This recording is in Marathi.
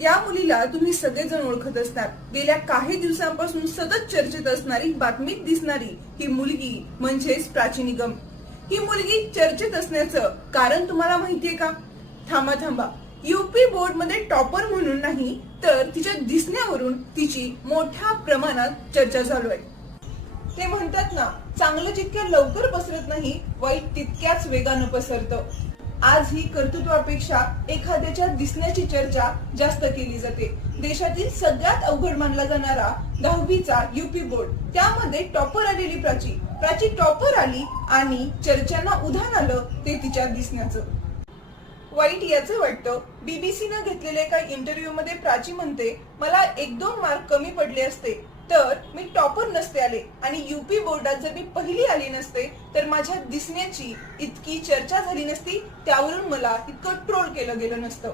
या मुलीला तुम्ही सगळेजण ओळखत असणार. गेल्या काही दिवसांपासून सतत चर्चेत असणारी, बातमीत दिसणारी ही मुलगी म्हणजेच प्राची निगम. ही मुलगी चर्चेत असण्याचं कारण तुम्हाला माहितीये का? थांबा. यूपी बोर्ड मध्ये टॉपर म्हणून नाही, तर तिच्या दिसण्यावरून तिची मोठ्या प्रमाणात चर्चा चालू आहे. ते म्हणतात ना, चांगलं जितक्या लवकर पसरत नाही, वाईट तितक्याच वेगानं पसरतं. आज ही कर्तृत्वापेक्षा एखाद्याच्या दिसण्याची चर्चा जास्त केली जाते. देशातील सगळ्यात अवघड मानला जाणारा 10वीचा यूपी बोर्ड, त्यामध्ये टॉपर आलेली प्राची टॉपर आली आणि चर्चांना उधाण आलं ते तिच्या दिसण्याचं. वाईट याचं वाटतं, बीबीसीनं घेतलेल्या एका इंटरव्ह्यू मध्ये प्राची म्हणते, मला 1-2 मार्क कमी पडले असते तर मी टॉपर नसते आले आणि यूपी बोर्डात जर मी पहिली आली नसते तर माझ्या दिसण्याची इतकी चर्चा झाली नसती, त्यावरून मला इतकं ट्रोल केलं गेलं नसतं.